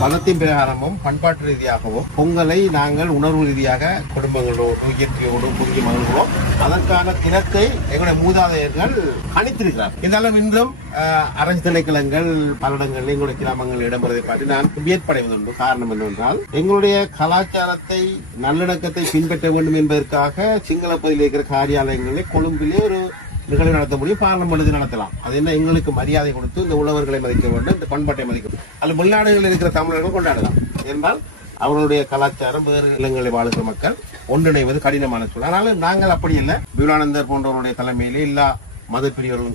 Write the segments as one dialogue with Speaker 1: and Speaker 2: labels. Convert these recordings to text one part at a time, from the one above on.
Speaker 1: மதத்தின் பிரகாரமும் பண்பாட்டு ரீதியாகவும் பொங்கலை நாங்கள் உணர்வு ரீதியாக குடும்பங்களோடு இயற்கையோடு பொங்கி மகிழ்கிறோம். அதற்கான தினத்தை எங்களுடைய மூதாதையர்கள் அணித்திருக்கிறார் இருந்தாலும் இன்றும் அரசு திணைக்களங்கள் பல இடங்களில் எங்களுடைய கிராமங்களில் இடம்பெறதை காட்டி நான் வியப்படைவதுண்டு காரணம் என்னவென்றால் எங்களுடைய கலாச்சாரத்தை நல்லிணக்கத்தை பின்பற்ற வேண்டும் என்பதற்காக சிங்கள பகுதியில் இருக்கிற காரியாலயங்களில் கொழும்பிலே ஒரு நிகழ்வு நடத்த முடியும் பார்லமெண்ட் நடத்தலாம். அது என்ன எங்களுக்கு மரியாதை கொடுத்து இந்த உழவர்களை மதிக்க வேண்டும் இந்த பண்பாட்டை மதிக்க வேண்டும். அது வெளிநாடுகளில் இருக்கிற தமிழர்கள் கொண்டாடலாம். என்றால் அவர்களுடைய கலாச்சாரம் வேறு இல்லங்களில் வாழ்கிற மக்கள் ஒன்றிணைவது கடினமான சூழல். ஆனாலும் நாங்கள் அப்படி இல்லை. விவேகானந்தர் போன்றவருடைய தலைமையிலே எல்லா மத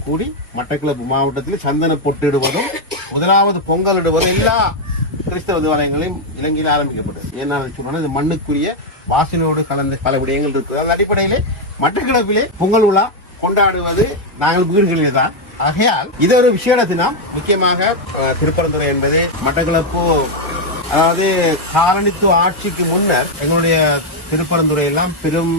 Speaker 1: கூடி மட்டக்களப்பு மாவட்டத்தில் சந்தன பொட்டிடுவதும் முதலாவது பொங்கல் இடுவதும் எல்லா கிறிஸ்தவ தேவாலயங்களையும் இலங்கையில் ஆரம்பிக்கப்பட்டது. ஏன்னா சொன்னா இது மண்ணுக்குரிய வாசனையோடு கலந்த பல விடயங்கள் இருக்குது. அந்த அடிப்படையிலே மட்டக்களப்பிலே பொங்கல் விழா கொண்டாடுவது நாங்கள் வீடுகளிலே தான் ஆகையால் இது ஒரு விசேட தினம் முக்கியமாக திருப்பரந்துரை திருப்பரந்துறை என்பது மட்டக்களப்பு அதாவது காலனித்துவ ஆட்சிக்கு முன்னர் எங்களுடைய திருப்பரந்துறை எல்லாம் பெரும்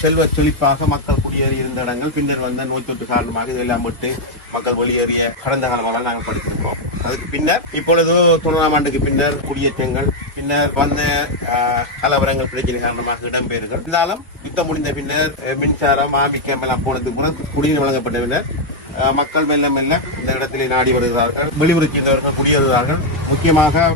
Speaker 1: செல்வ செழிப்பாக மக்கள் குடியேறி இருந்த இடங்கள் பின்னர் வந்த நோய் தொற்று காரணமாக இதெல்லாம் விட்டு மக்கள் வெளியேறிய கடந்த காலமாக நாங்கள் படித்திருக்கோம் அதுக்கு பின்னர் இப்பொழுது தொண்ணூறாம் ஆண்டுக்கு பின்னர் குடியேற்றங்கள் பின்னர் வந்த கலவரங்கள் பிரச்சனை காரணமாக இடம்பெயர்கள். இருந்தாலும் யுத்தம் முடிந்த பின்னர் மின்சாரம் ஆமிக்கம் எல்லாம் போனதுக்கு பிறகு குடிநீர் வழங்கப்பட்ட பின்னர் மக்கள் மெல்ல மெல்ல இந்த இடத்திலே நாடி வருகிறார்கள் வெளியூருக்கு சேர்ந்தவர்கள் குடியேறுகிறார்கள். முக்கியமாக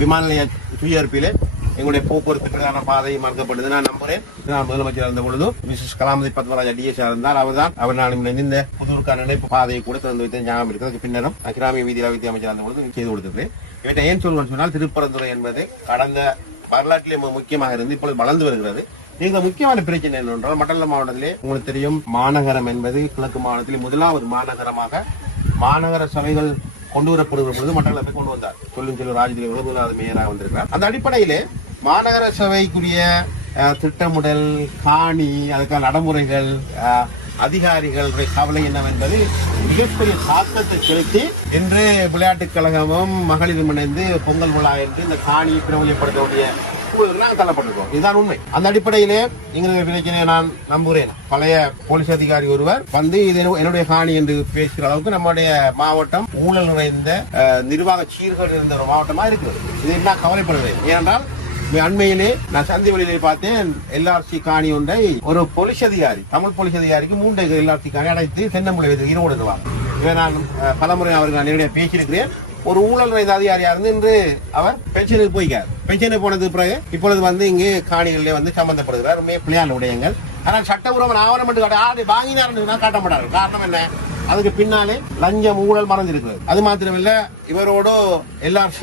Speaker 1: விமான நிலைய சுயர்ப்பிலே எங்களுடைய போக்குவரத்துக்கான பாதை மறுக்கப்படுது நான் நம்புறேன். நான் முதலமைச்சர் இருந்த பொழுது மிஸ்ஸஸ் கலாமதி பத்மராஜ் டிஎஸ்ஆர் இருந்தால் அவர் தான் அவர் நான் இந்த புதூருக்கான இணைப்பு பாதையை கூட திறந்து வைத்த ஞாபகம் இருக்குது. பின்னரும் கிராமிய வீதி அமைச்சர் இருந்த பொழுது செய்து கொடுத்திருக்கிறேன். இவற்றை ஏன் சொல்வேன் சொன்னால் திருப்பரந்துரை என்பது கடந்த வரலாற்றிலே முக்கியமாக இருந்து இப்பொழுது வளர்ந்து வருகிறது. இந்த முக்கியமான பிரச்சனை என்னவென்றால் மண்டல மாவட்டத்திலே உங்களுக்கு தெரியும் மாநகரம் என்பது கிழக்கு மாவட்டத்தில் முதலாவது மாநகரமாக மாநகர சபைகள் கொண்டு வரப்படுகிற பொழுது மட்டக்களப்பை கொண்டு வந்தார். சொல்லும் சொல்லு ராஜ்யத்தில் முதலாவது மேயராக வந்திருக்கிறார். அந்த அடிப்படையிலே மாநகர சபைக்குரிய திட்டமிடல் காணி அதுக்கான நடைமுறைகள் அதிகாரிகளுடைய கவலை என்னவென்பது மிகப்பெரிய தாக்கத்தை செலுத்தி இன்று விளையாட்டுக் கழகமும் மகளிரும் இணைந்து பொங்கல் விழா என்று இந்த காணியை பிரபலப்படுத்தக்கூடிய நாங்கள் தள்ளப்பட்டிருக்கோம் இதுதான் உண்மை. அந்த அடிப்படையிலே எங்களுடைய பிரச்சனையை நான் நம்புகிறேன். பழைய போலீஸ் அதிகாரி ஒருவர் வந்து இது என்னுடைய காணி என்று பேசுகிற அளவுக்கு நம்முடைய மாவட்டம் ஊழல் நிறைந்த நிர்வாக சீர்கள் இருந்த ஒரு மாவட்டமா இருக்குது இதை நான் கவலைப்படுகிறேன். ஏனென்றால் அண்மையிலே நான் சந்தி வழியிலே பார்த்தேன் எல்ஆர்சி காணி ஒன்றை ஒரு போலீஸ் அதிகாரி தமிழ் போலீஸ் அதிகாரிக்கு மூன்று எல்ஆர்சி காணி அடைத்து தென்னம்புளை ஈரோடு இருவாங்க இதை நான் பலமுறை அவர்கள் நான் நேரடியாக பேசியிருக்கிறேன். ஒரு ஊழல் நிறைந்த அதிகாரியா இருந்து இன்று அவர் பென்ஷனுக்கு போய்க்கார் பென்ஷனுக்கு போனதுக்கு பிறகு இப்பொழுது வந்து இங்கு காணிகளிலே வந்து சம்பந்தப்படுகிறார். உண்மையை பிள்ளையார் விடயங்கள் ஆனால் சட்டபூர்வம் ஆவணம் என்று காட்ட ஆறு வாங்கினார் காட்ட மாட்டார் காரணம் என்ன? அதுக்கு பின்னாலே லஞ்சம் ஊழல் மறந்திருக்கிறது அது மாத்திரமில்ல இவரோடு எல்ஆர்சி